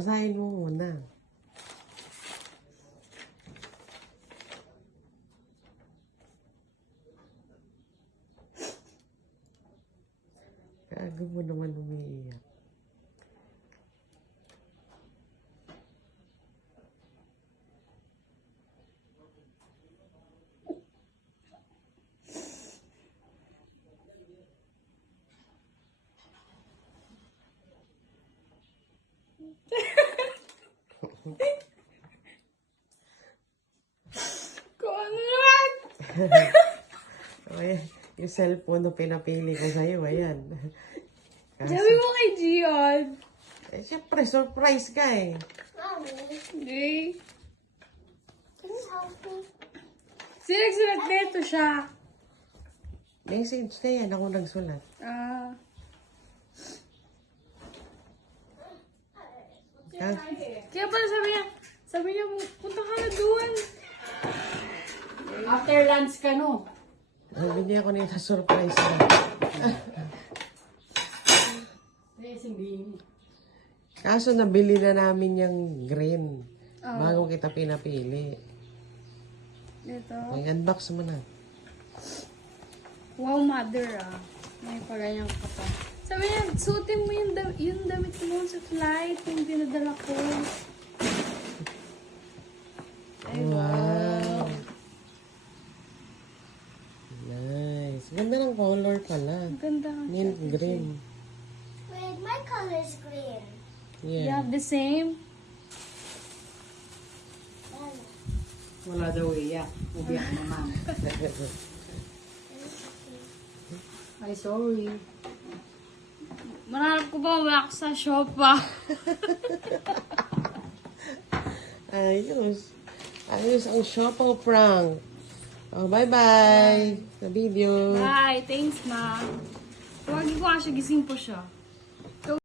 Basahin mo muna. Gago mo naman umiiyak. Conrad! Okay, yung cellphone na pinapili ko sa'yo, ayan. Sabi mo kay Gion. Eh, syempre, surprise ka eh. Jay. Sino nagsulat nito siya? Message na yan, ako nagsulat. Ah. Kaya pala sabi niya, punta ka na doon. After lunch ka, no? Hindi ako nila surprise na. Kaso nabili na namin yung green. Bago kita pinapili. Ito. May unbox mo na. Wow, mother ah. May paganyang ka pa. Sabi niya, suotin mo yung damit mo sa flight, yung dinadala ko. Ay, Wow. Nice. Ganda ng color pala. Ganda. Mint green. Wait, my color is green. You Yeah. have the same? Wala daw iyak. Ubiyak naman. Ay, sorry. Manarap ko ba umayak sa Shoppa? Ayos. Ayos ang Shoppo prank. Oh, bye-bye. Sa video. Bye. Thanks, ma. Huwag ko siya, gising po siya.